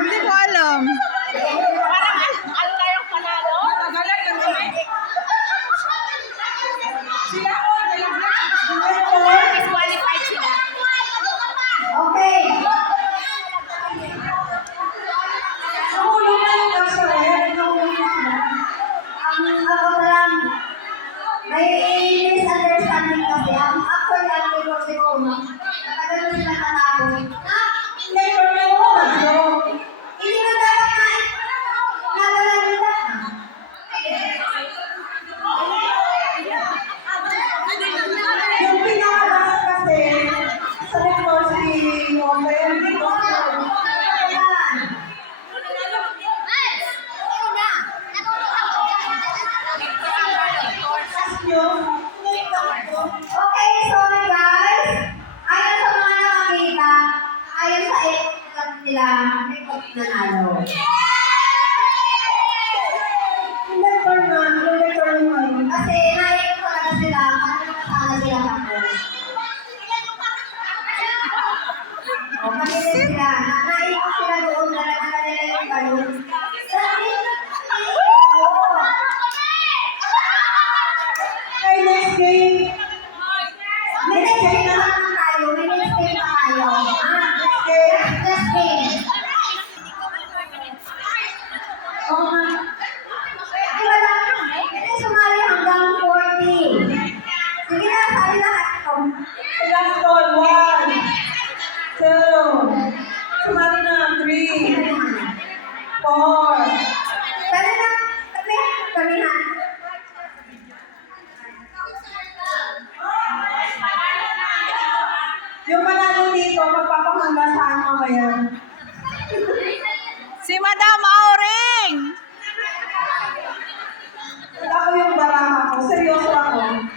Hindi ko alam. Ano kayong panalo? Disqualified sila. Okay. Nahulog na yung kaso eh. Nahulog na sila. Ang ako lang, may misunderstanding kasi. Actually, ang negosyo ko, nakagano sila natapos. Labor na yun. Hindi na dapat nadala nila. Yung pinakalas kasi, sa negosyo, yung negosyo. Okay, sorry guys. Ayon sa mga nakakita, ayon sa ikot nila, may nanalo. Kasi naikot talaga sila, kasi nakasala sila tapos. O, kanina sila, naikot sila doon, nalala nila yung balon. Hey, next game. Next game naman tayo. May next game pa tayo. Next game. Next game. Oo nga. Ay, wala. Hindi sumali hanggang 40. Sige na, sali lahat ito. Last call, 1, 2, sumali na, 3, 4. Sali na. Kami ha. Yung manalo dito, magpapahanggasahan mamaya. Si Madam Auring! Wala ko yung baraha ko. Seryoso ako.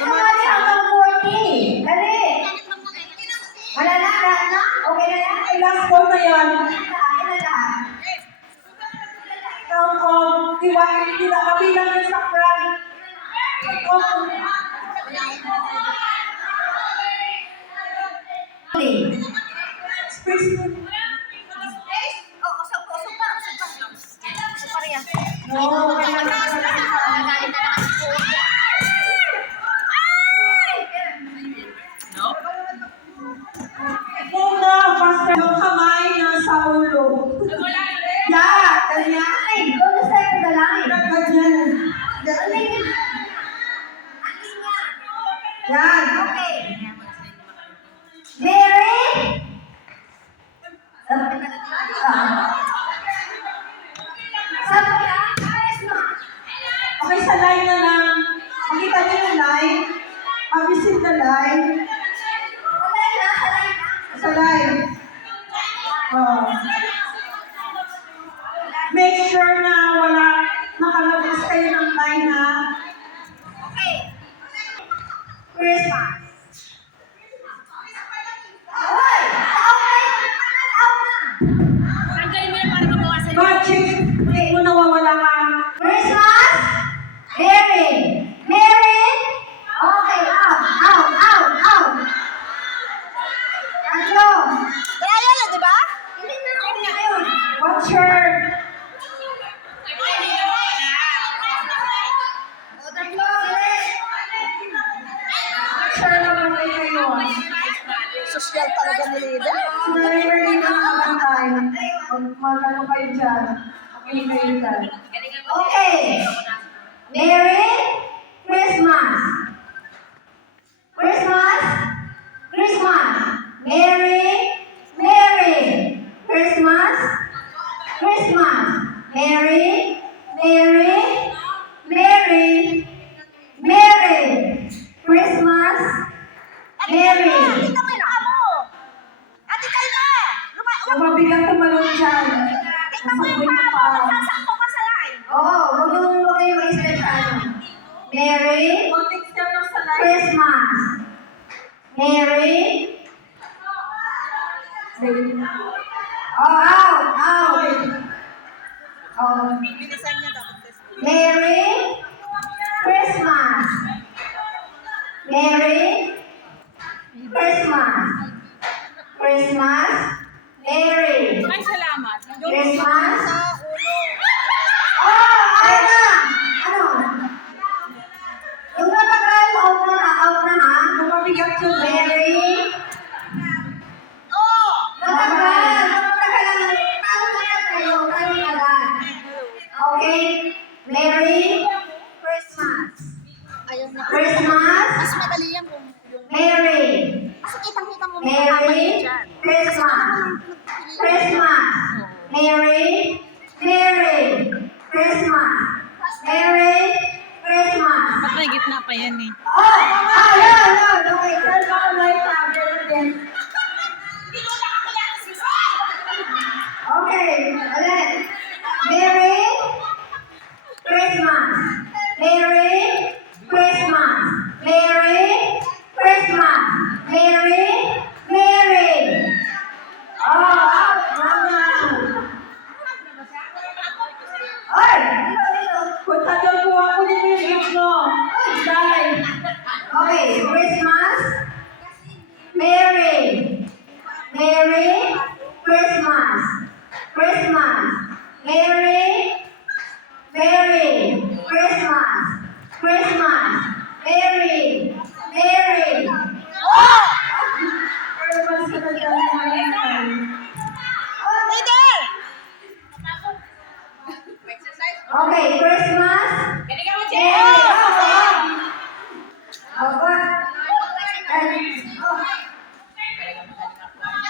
Sumali hanggang 40. Dali. Wala na, lahat na? Okay na yan? Ay, last call na yan. Akin na lahat. Count off. Kabilang yung sa front. Space. No, Muna, basta yung kamay nasa ulo. Yan! Ganyan. Ay, bonus tayo pa lang eh. Ganyan. Alin niya? Alin niya? Yan. Okay. Mary? Sabi ka? Ayos na. Okay, sa line na lang. Makita niyo yung line. Abisin na line. Salay na, salay na. Sa line. Oh. Make sure na wala nakalabas kayo ng line ha. Okay. Christmas. Hoy! Out na yun! Out na! Tanggalin mo yan para mabawasan yung... Magic! Hindi mo nawawala ka. Christmas? Mary! Mary? Okay, out! Out! Out! Out! Tatlo! Trial, di ba? Hindi na ako na yun. What's your... O, tatlo, ulit. Sure naman kayo. Social talaga ni Lida. Sinariver din ang kabantay. Magano kayo dyan. Okay kayo dyan. Okay. Merry Christmas. Christmas. Christmas. Merry. Merry. Christmas. Christmas. Merry. Merry. Merry. Merry. Christmas. Merry. Tingnan mo yung amo. Ate Telma! Kung mabigat tumalong dyan. Tingnan mo yung Masakit paa pa. mo. Sasakto ka sa line. Oo, huwag kayo ma-stretch ano. Merry Context ka lang sa line. Christmas. Merry. Oh, out, out. Oh. Bilisan niya dapat. Merry Christmas. Merry Christmas. Christmas. Merry Ay, salamat. Christmas. Oh, ano na? Ano? Yung natagal, out na ha? Kung mabigat yun. Merry. Oh! Matagal lang. Tawag na kayo. Kayo agad. Okay? Merry Christmas. Ayaw na. Christmas. Mas madali yan kung yung... Merry. Kasi kitang-kita mo may kasama Merry niya dyan. Christmas. Christmas. Merry. Merry Christmas. Merry Christmas. Ba't may gitna pa yan eh? Oh! Ah, yun. Okay. Turn on light after then. Okay, ulit. Merry Christmas. Merry Christmas. Merry Christmas. Merry, Merry. Oh, mama. Oy, dito. Punta doon po ako dito yung gift mo. Line. Okay, Christmas. Merry. Merry Christmas. Christmas. Merry. Merry Christmas. Christmas. Merry. Merry. Oh! Pero mas ka na dyan ng line. Leader! Okay, Christmas. Galing mo, Merry.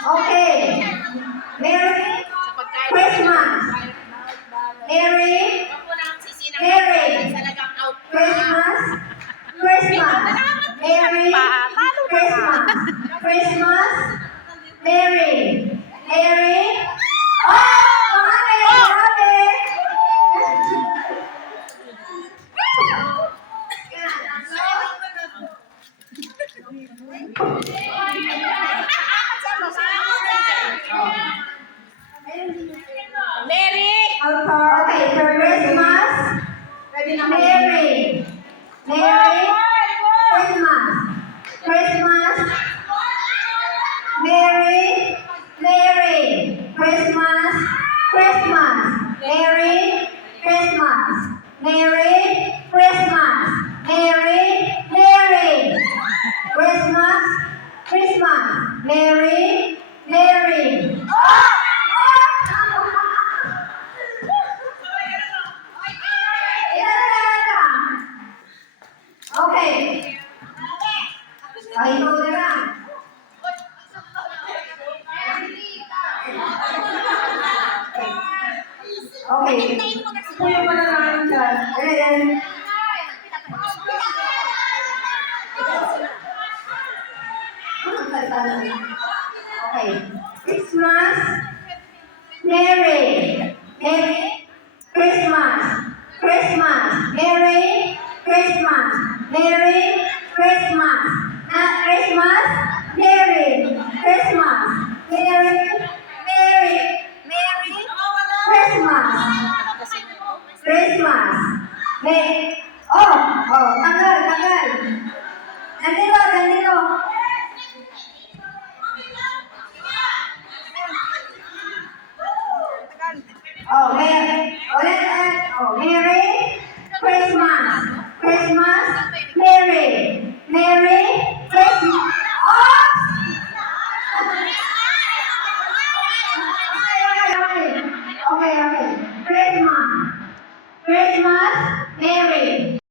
Okay. Merry Christmas. Merry. Merry. Christmas. Christmas. Merry. Christmas. Christmas. Merry. Merry. Oh! Marami! Marami! Mary! Altar. Okay, for Christmas. Pwede na Merry. Merry. Christmas. Christmas. Merry. Merry. Christmas. Christmas. Merry. Christmas. Merry. Christmas. Merry. Merry. Christmas. Christmas. Merry. Merry. Oh! Okay. Hintayin mo kasi. Kuya pa na namin dyan. And okay. Christmas. Merry. Merry Christmas. Christmas. Merry Christmas. Merry Christmas. Not Christmas. Merry Christmas. Merry Christmas. Christmas. Tagal. Nandito. Merry Christmas. Christmas. Merry Christmas. Oh! Okay. Christmas. Merry.